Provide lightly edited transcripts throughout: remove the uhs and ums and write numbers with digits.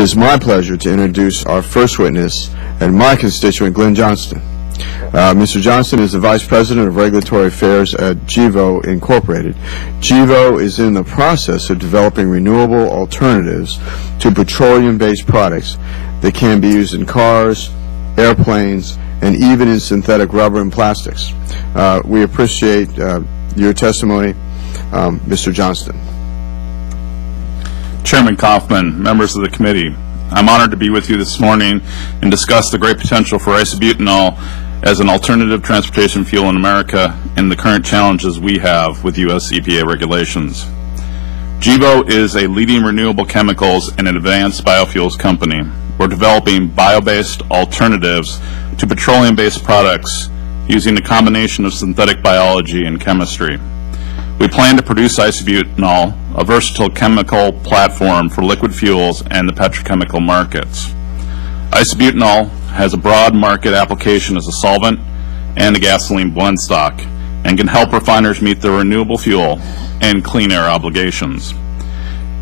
It is my pleasure to introduce our first witness and my constituent, Glenn Johnston. Mr. Johnston is the Vice President of Regulatory Affairs at GEVO Incorporated. GEVO is in the process of developing renewable alternatives to petroleum-based products that can be used in cars, airplanes, and even in synthetic rubber and plastics. We appreciate your testimony, Mr. Johnston. Chairman Kaufman, members of the committee, I'm honored to be with you this morning and discuss the great potential for isobutanol as an alternative transportation fuel in America and the current challenges we have with U.S. EPA regulations. GEVO is a leading renewable chemicals and advanced biofuels company. We're developing bio-based alternatives to petroleum-based products using a combination of synthetic biology and chemistry. We plan to produce isobutanol, a versatile chemical platform for liquid fuels and the petrochemical markets. Isobutanol has a broad market application as a solvent and a gasoline blend stock and can help refiners meet their renewable fuel and clean air obligations.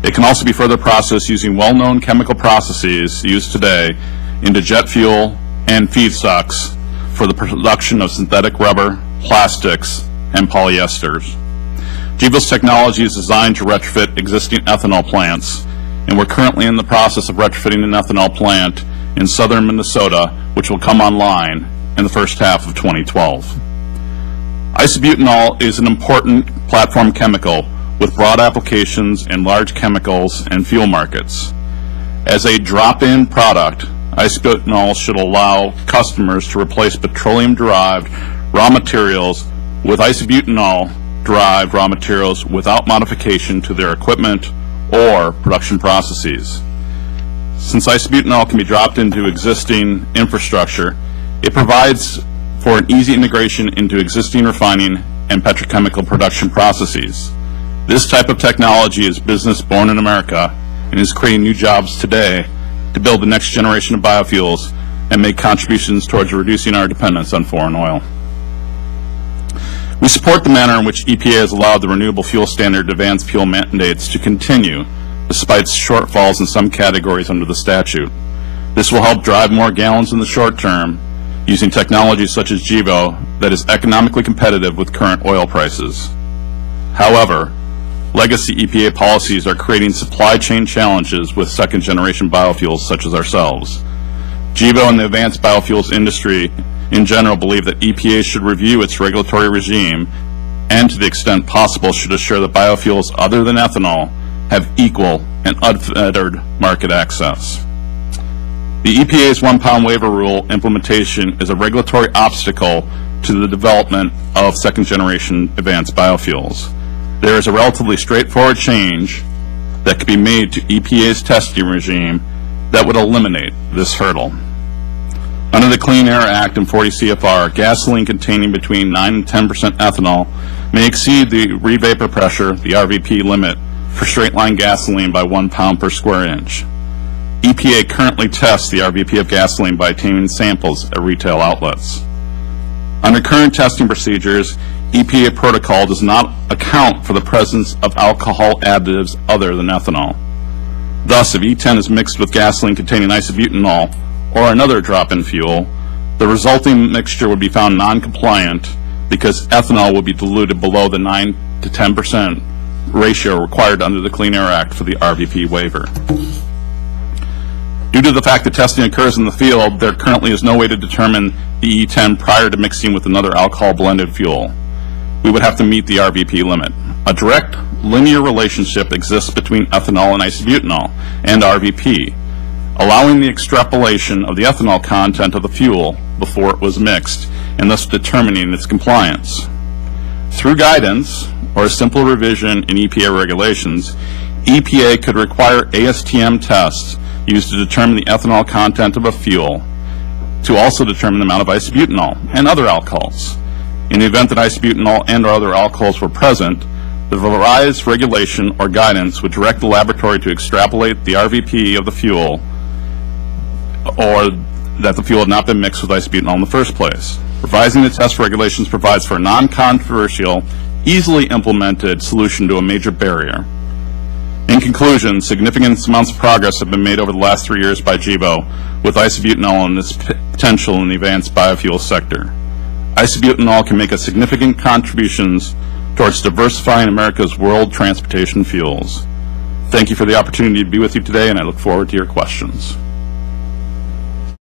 It can also be further processed using well-known chemical processes used today into jet fuel and feedstocks for the production of synthetic rubber, plastics, and polyesters. GEVO's technology is designed to retrofit existing ethanol plants, and we're currently in the process of retrofitting an ethanol plant in southern Minnesota, which will come online in the first half of 2012. Isobutanol is an important platform chemical with broad applications in large chemicals and fuel markets. As a drop-in product, isobutanol should allow customers to replace petroleum-derived raw materials with isobutanol-derived raw materials without modification to their equipment or production processes. Since isobutanol can be dropped into existing infrastructure, it provides for an easy integration into existing refining and petrochemical production processes. This type of technology is business born in America and is creating new jobs today to build the next generation of biofuels and make contributions towards reducing our dependence on foreign oil. We support the manner in which EPA has allowed the Renewable Fuel Standard advanced fuel mandates to continue despite shortfalls in some categories under the statute. This will help drive more gallons in the short term using technologies such as GEVO that is economically competitive with current oil prices. However, legacy EPA policies are creating supply chain challenges with second-generation biofuels such as ourselves. GEVO and the advanced biofuels industry in general believe that EPA should review its regulatory regime and, to the extent possible, should assure that biofuels other than ethanol have equal and unfettered market access. The EPA's one-pound waiver rule implementation is a regulatory obstacle to the development of second-generation advanced biofuels. There is a relatively straightforward change that could be made to EPA's testing regime that would eliminate this hurdle. Under the Clean Air Act and 40 CFR, gasoline containing between 9 and 10% ethanol may exceed the revapor pressure, the RVP limit, for straight-line gasoline by 1 pound per square inch. EPA currently tests the RVP of gasoline by obtaining samples at retail outlets. Under current testing procedures, EPA protocol does not account for the presence of alcohol additives other than ethanol. Thus, if E10 is mixed with gasoline containing isobutanol or another drop-in fuel, the resulting mixture would be found non-compliant because ethanol would be diluted below the 9 to 10% ratio required under the Clean Air Act for the RVP waiver. Due to the fact that testing occurs in the field, there currently is no way to determine the E10 prior to mixing with another alcohol-blended fuel. We would have to meet the RVP limit. A direct linear relationship exists between ethanol and isobutanol and RVP, allowing the extrapolation of the ethanol content of the fuel before it was mixed, and thus determining its compliance. Through guidance, or a simple revision in EPA regulations, EPA could require ASTM tests used to determine the ethanol content of a fuel to also determine the amount of isobutanol and other alcohols. In the event that isobutanol and or other alcohols were present, the revised regulation or guidance would direct the laboratory to extrapolate the RVP of the fuel, or that the fuel had not been mixed with isobutanol in the first place. Revising the test regulations provides for a non-controversial, easily implemented solution to a major barrier. In conclusion, significant amounts of progress have been made over the last 3 years by GEVO with isobutanol and its potential in the advanced biofuel sector. Isobutanol can make a significant contributions towards diversifying America's world transportation fuels. Thank you for the opportunity to be with you today, and I look forward to your questions.